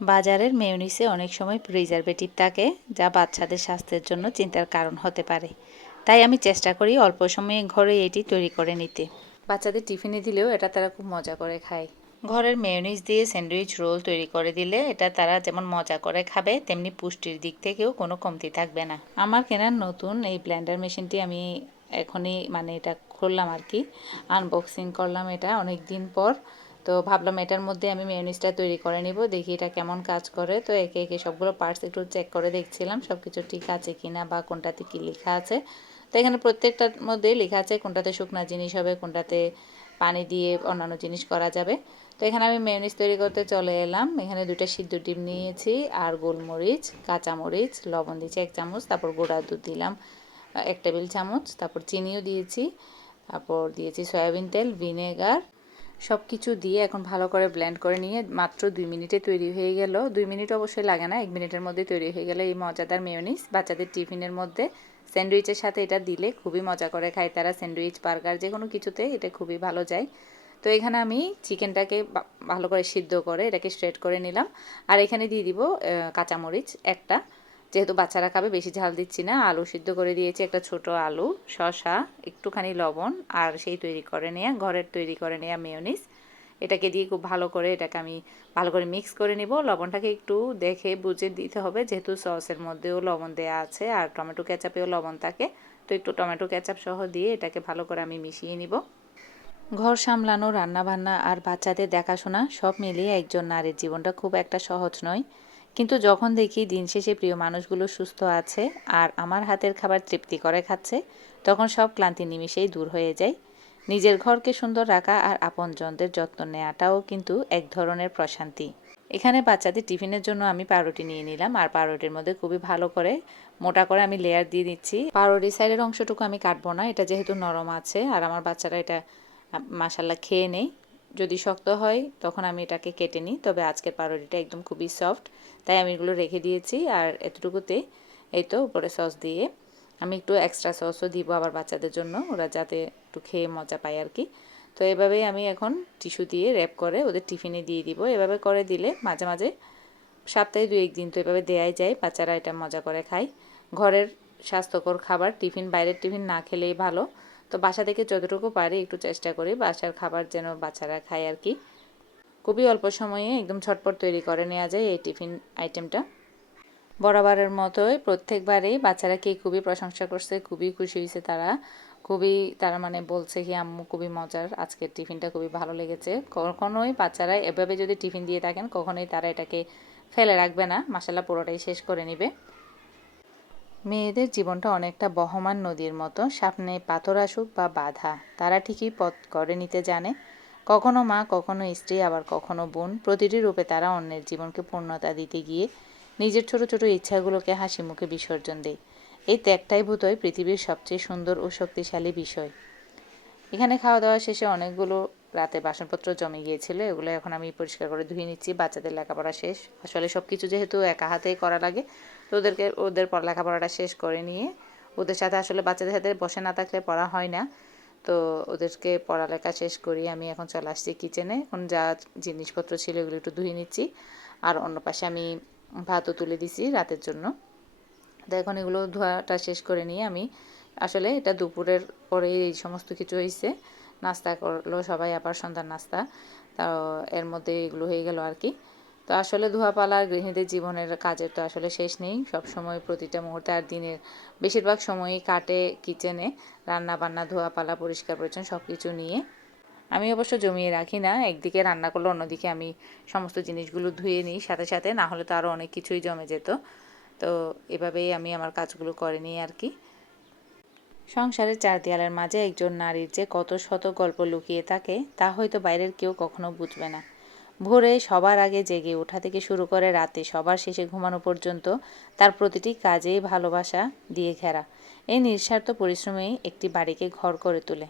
বাজারের মেয়োনিজে অনেক সময় প্রিজারভেটিভ থাকে, যা বাচ্চাদের স্বাস্থ্যের জন্য চিন্তার কারণ হতে পারে। তাই আমি চেষ্টা করি অল্প সময়ে ঘরে এটি তৈরি করে নিতে। বাচ্চাদের টিফিনে দিলেও এটা তারা খুব মজা করে খায়। ঘরের মেয়োনিজ দিয়ে স্যান্ডউইচ রোল তৈরি করে দিলে এটা তারা যেমন মজা করে খাবে, তেমনি পুষ্টির দিক থেকেও কোনো কমতি থাকবে না। আমার কেনার নতুন এই ব্লেন্ডার মেশিনটি আমি এখনই এটা খুললাম আর কি, আনবক্সিং করলাম এটা অনেক দিন পর। তো ভাবলাম এটার মধ্যে আমি মেয়োনিজটা তৈরি করে নিব, দেখি এটা কেমন কাজ করে। তো একে একে সবগুলো পার্টস একটু চেক করে দেখছিলাম সব কিছু ঠিক আছে কিনা বা কোনটাতে কী লেখা আছে। তো এখানে প্রত্যেকটার মধ্যে লেখা আছে কোনটাতে শুকনা জিনিস হবে, কোনটাতে পানি দিয়ে অন্যান্য জিনিস করা যাবে। তো এখানে আমি মেয়োনিজ তৈরি করতে চলে এলাম। এখানে 2টা সিদ্ধ ডিম নিয়েছি, আর গোলমরিচ, কাঁচামরিচ, লবণ দিয়েছি 1 চামচ, তারপর গুঁড়া দুধ দিলাম 1 টেবিল চামচ, তারপর চিনিও দিয়েছি, তারপর দিয়েছি সয়াবিন তেল, ভিনেগার। সব কিছু দিয়ে এখন ভালো করে ব্লেন্ড করে নিয়ে মাত্র 2 মিনিটে তৈরি হয়ে গেল। 2 মিনিট অবশ্যই লাগে না, 1 মিনিটের মধ্যে তৈরি হয়ে গেল এই মজাদার মেয়োনিজ। বাচ্চাদের টিফিনের মধ্যে স্যান্ডউইচের সাথে এটা দিলে খুবই মজা করে খায় তারা। স্যান্ডউইচ, বার্গার যে কোনো কিছুতে এটা খুবই ভালো যায়। তো এখানে আমি চিকেনটাকে ভালো করে সিদ্ধ করে এটাকে স্ট্রেট করে নিলাম। আর এখানে দিয়ে দিব কাঁচামরিচ একটা, যেহেতু বাচ্চারা খাবে বেশি ঝাল দিচ্ছি না। আলু সিদ্ধ করে দিয়েছি, একটা ছোট আলু, শসা, একটুখানি লবণ, আর সেই ঘরের তৈরি করে নেওয়া মেয়োনিজ। এটাকে দিয়ে খুব ভালো করে এটাকে আমি ভালো করে মিক্স করে নিব। লবণটাকে একটু দেখে বুঝে দিতে হবে, যেহেতু সসের মধ্যেও লবণ দেওয়া আছে আর টমেটো কেচাপেও লবণ থাকে। তো একটু টমেটো কেচাপ সহ দিয়ে এটাকে ভালো করে আমি মিশিয়ে নিব। ঘর সামলানো, রান্নাবান্না আর বাচ্চাদের দেখাশোনা সব মিলিয়ে একজন নারীর জীবনটা খুব একটা সহজ নয়। কিন্তু যখন দেখি দিন শেষে প্রিয় মানুষগুলো সুস্থ আছে আর আমার হাতের খাবার তৃপ্তি করে খাচ্ছে, তখন সব ক্লান্তি নিমিষেই দূর হয়ে যায়। নিজের ঘরকে সুন্দর রাখা আর আপনজনদের যত্ন নেওয়াটাও কিন্তু এক ধরনের প্রশান্তি। এখানে বাচ্চাদের টিফিনের জন্য আমি পাউরুটি নিয়ে নিলাম, আর পাউরুটির মধ্যে খুবই ভালো করে মোটা করে আমি লেয়ার দিয়ে দিচ্ছি। পাউরুটির সাইডের অংশটুকু আমি কাটবো না, এটা যেহেতু নরম আছে আর আমার বাচ্চারা এটা মাশাল্লাহ খেয়ে নেই। যদি শক্ত হয় তখন আমি এটাকে কেটে নিই, তবে আজকের পাউরুটিটা একদম খুবই সফট, তাই আমি এগুলো রেখে দিয়েছি। আর এতটুকুতে এই তো উপরে সস দিয়ে আমি একটু এক্সট্রা সসও দিব আবার বাচ্চাদের জন্য, ওরা যাতে একটু খেয়ে মজা পায় আর কি। তো এভাবেই আমি এখন টিস্যু দিয়ে র্যাপ করে ওদের টিফিনে দিয়ে দিব। এভাবে করে দিলে মাঝে মাঝে সপ্তাহে 2-1 দিন তো এভাবে দেয়াই যায়, বাচ্চারা এটা মজা করে খায়। ঘরের স্বাস্থ্যকর খাবার টিফিন, বাইরের টিফিন না খেলেই ভালো। তো বাসা থেকে যতটুকু পারি একটু চেষ্টা করি বাসার খাবার যেন বাচ্চারা খায় আর কি। খুবই অল্প সময়ে একদম ঝটপট তৈরি করে নেওয়া যায় এই টিফিন আইটেমটা। বরাবরের মতোই প্রত্যেকবারেই বাচ্চারা কে খুবই প্রশংসা করছে, খুবই খুশি হয়েছে তারা। তারা বলছে কি আম্মু খুবই মজার, আজকের টিফিনটা খুবই ভালো লেগেছে। কখনোই বাচ্চারা এভাবে যদি টিফিন দিয়ে থাকেন কখনোই তারা এটাকে ফেলে রাখবে না, মাশাআল্লাহ পুরোটাই শেষ করে নেবে। মেয়েদের জীবনটা অনেকটা বহমান নদীর মতো, সামনে পাথর আসুক বা বাধা, তারা ঠিকই পথ করে নিতে জানে। কখনো মা, কখনো স্ত্রী, আবার কখনো বোন, প্রতিটি রূপে তারা অন্যের জীবনকে পূর্ণতা দিতে গিয়ে নিজের ছোট ছোট ইচ্ছাগুলোকে হাসি মুখে বিসর্জন দেয়। এই ত্যাগটাই বোধহয় পৃথিবীর সবচেয়ে সুন্দর ও শক্তিশালী বিষয়। এখানে খাওয়া দাওয়া শেষে অনেকগুলো রাতে বাসনপত্র জমে গিয়েছিল, এগুলো এখন আমি পরিষ্কার করে ধুয়ে নিচ্ছি। বাচ্চাদের লেখাপড়া শেষ, আসলে সব কিছু যেহেতু একা হাতেই করা লাগে, তো ওদের লেখাপড়াটা শেষ করে নিয়ে ওদের সাথে আসলে বাচ্চাদের সাথে বসে না থাকলে পড়া হয় না। তো ওদেরকে পড়ালেখা শেষ করি আমি এখন চলে আসছি কিচেনে। এখন যা জিনিসপত্র ছিল এগুলো একটু ধুয়ে নিচ্ছি, আর অন্য পাশে আমি ভাতও তুলে দিছি রাতের জন্য। তো এখন এগুলো ধোয়াটা শেষ করে নিয়ে আমি আসলে এটা দুপুরের পরে এই সমস্ত কিছু হয়েছে। নাস্তা করলো সবাই, আবার সন্ধ্যার নাস্তা, তো এর মধ্যে এগুলো হয়ে গেল আর কি। তো আসলে ধোয়াপালা গৃহিণীদের জীবনের কাজের তো আসলে শেষ নেই, সব সময় প্রতিটা মুহূর্তে আর দিনের বেশিরভাগ সময়ই কাটে কিচেনে, রান্না বান্না, ধোয়াপালা, পরিষ্কার পরিচ্ছন্ন সব কিছু নিয়ে। আমি অবশ্য জমিয়ে রাখি না, একদিকে রান্না করলে অন্যদিকে আমি সমস্ত জিনিসগুলো ধুয়ে নিই সাথে সাথে, না হলে তো আরও অনেক কিছুই জমে যেত। তো এভাবেই আমি আমার কাজগুলো করে নিই আর কি। সংসারের 4 দেয়ালের মাঝে একজন নারীর যে কত শত গল্প লুকিয়ে থাকে তা হয়তো বাইরের কেউ কখনো বুঝবে না। ভোরে সবার আগে জেগে ওঠা থেকে শুরু করে রাতে সবার শেষে ঘুমানো পর্যন্ত তার প্রতিটি কাজেই ভালোবাসা দিয়ে ঘেরা। এই নিঃস্বার্থ পরিশ্রমেই একটি বাড়িকে ঘর করে তোলে।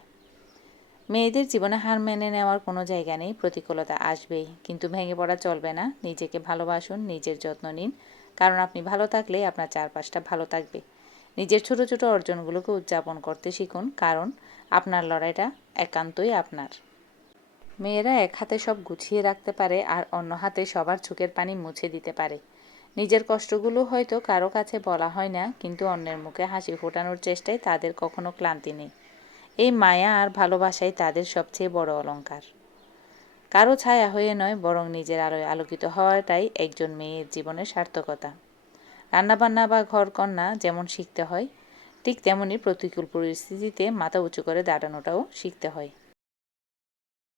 মেয়েদের জীবনে হার মেনে নেওয়ার কোনো জায়গা নেই, প্রতিকূলতা আসবেই, কিন্তু ভেঙে পড়া চলবে না। নিজেকে ভালোবাসুন, নিজের যত্ন নিন, কারণ আপনি ভালো থাকলে আপনার চারপাশটা ভালো থাকবে। নিজের ছোট ছোট অর্জনগুলোকে উদযাপন করতে শিখুন, কারণ আপনার লড়াইটা একান্তই আপনার। মেয়েরা এক হাতে সব গুছিয়ে রাখতে পারে আর অন্য হাতে সবার চোখের পানি মুছে দিতে পারে। নিজের কষ্টগুলো হয়তো কারো কাছে বলা হয় না, কিন্তু অন্যের মুখে হাসি ফোটানোর চেষ্টায় তাদের কখনো ক্লান্তি নেই। এই মায়া আর ভালোবাসাই তাদের সবচেয়ে বড় অলংকার। কারো ছায়া হয়ে নয়, বরং নিজের আলোয় আলোকিত হওয়াটাই একজন মেয়ের জীবনের সার্থকতা। রান্নাবান্না বা ঘরকন্না যেমন শিখতে হয়, ঠিক তেমনি প্রতিকূল পরিস্থিতিতে মাথা উঁচু করে দাঁড়ানোটাও শিখতে হয়।